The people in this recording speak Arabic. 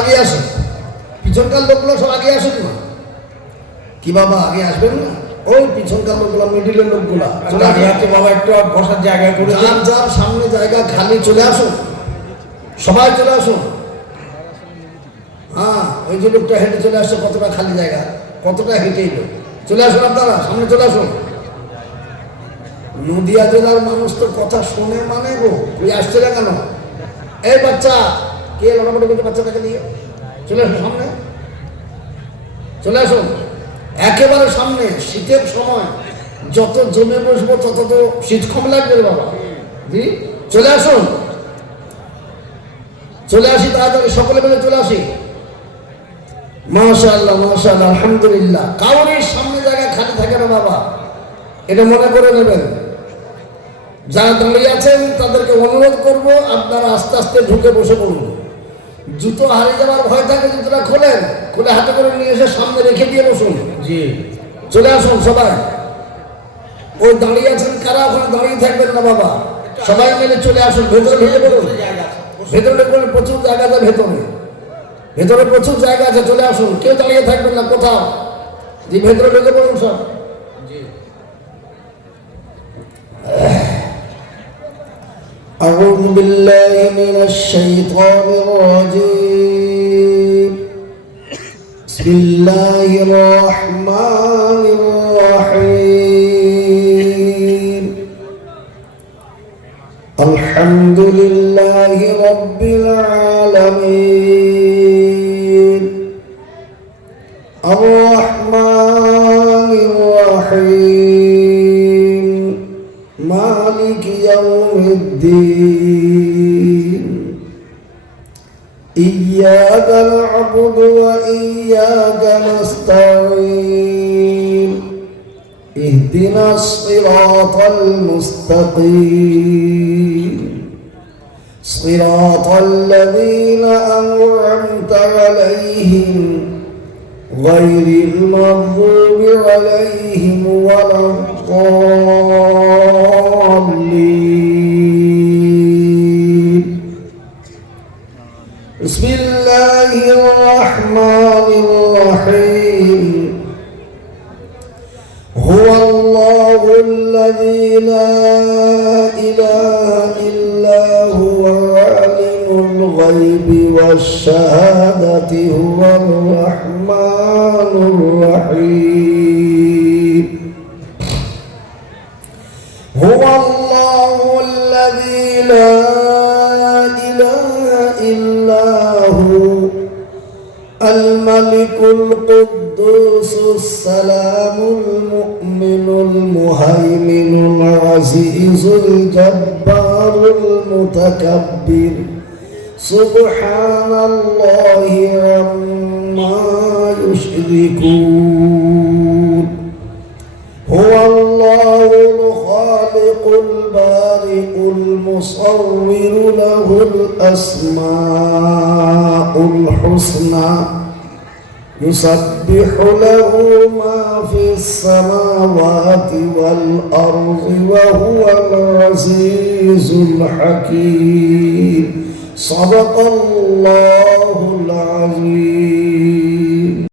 আগে আসে, পিছনকার লোকগুলো সব আগে আসে না কি বাবা? আগে আসবেন না? ওই পিছনকার লোকগুলো, মিডিলের লোকগুলা বাবা একটু বসার জায়গা করে যার যার সামনে জায়গা খালি চলে আসুন, সবাই চলে আসুন। হ্যাঁ, ওই যে লোকটা হেঁটে চলে আসছে, কতটা খালি জায়গা, কতটা হেঁটে এলো, চলে আসুন আপনারা, সামনে চলে আসুন। নদিয়া জেলার মানুষ তো কথা শোনে মানে গো, তুই আসছে না কেন? এই বাচ্চা, কে লড়ামড়ি করছে বাচ্চাটাকে নিয়ে? চলে আসুন সামনে, চলে আসুন একেবারে সামনে। শীতের সময় যত জমে বসবো তত তো শীত কম লাগবে বাবা। জি, চলে আসুন, চলে আসি তাড়াতাড়ি, সকলে মিলে চলে আসি। মাশাআল্লাহ মাশাআল্লাহ, আলহামদুলিল্লাহ। কাউরের সামনে জায়গা খালি থাকে না বাবা, এটা মনে করে নেবেন। যারা দাঁড়িয়ে আছেন তাদেরকে অনুরোধ করব, আপনারা আস্তে আস্তে ঢুকে বসে পড়ুন। জুতো হারিয়ে যাওয়ার ভয় থাকে, জুতোটা খোলেন, খুলে হাতে করে নিয়ে এসে সামনে রেখে দিয়ে বসুন। জি, চলে আসুন সবাই। ওই দাঁড়িয়ে আছেন কারা, ওখানে দাঁড়িয়ে থাকবেন না বাবা, সবাই মিলে চলে আসুন, ভেতরে ঢুকে পড়ুন। ভেতরে ঢুকে প্রচুর জায়গা আছে, ভেতরে প্রচুর জায়গা আছে, চলে আসুন, কেউ দাঁড়িয়ে থাকবেন না কোথাও। যে ভেতরে ঢুকে পড়ুন সব। أعوذ بالله من الشيطان الرجيم. بسم الله الرحمن الرحيم. الحمد لله رب العالمين. الرحمن الرحيم. مالك يوم الدين. إياك نعبد وإياك نستعين. اهدنا الصراط المستقيم. صراط الذين أنعمت عليهم غير المغضوب عليهم ولا الضالين. بسم الله الرحمن الرحيم. هو الله الذي لا إله إلا هو عالم الغيب والشهادة هو الرحمن الرحيم. هو الله الذي لا إله إلا هو الملك القدوس السلام المؤمن المهيمن العزيز الجبار المتكبر. سبحان الله عما يشركون. هو الله الخالق البارئ المصور له الأسماء الحسنى يسبح له ما في السماوات والأرض وهو العزيز الحكيم. صدق الله العظيم.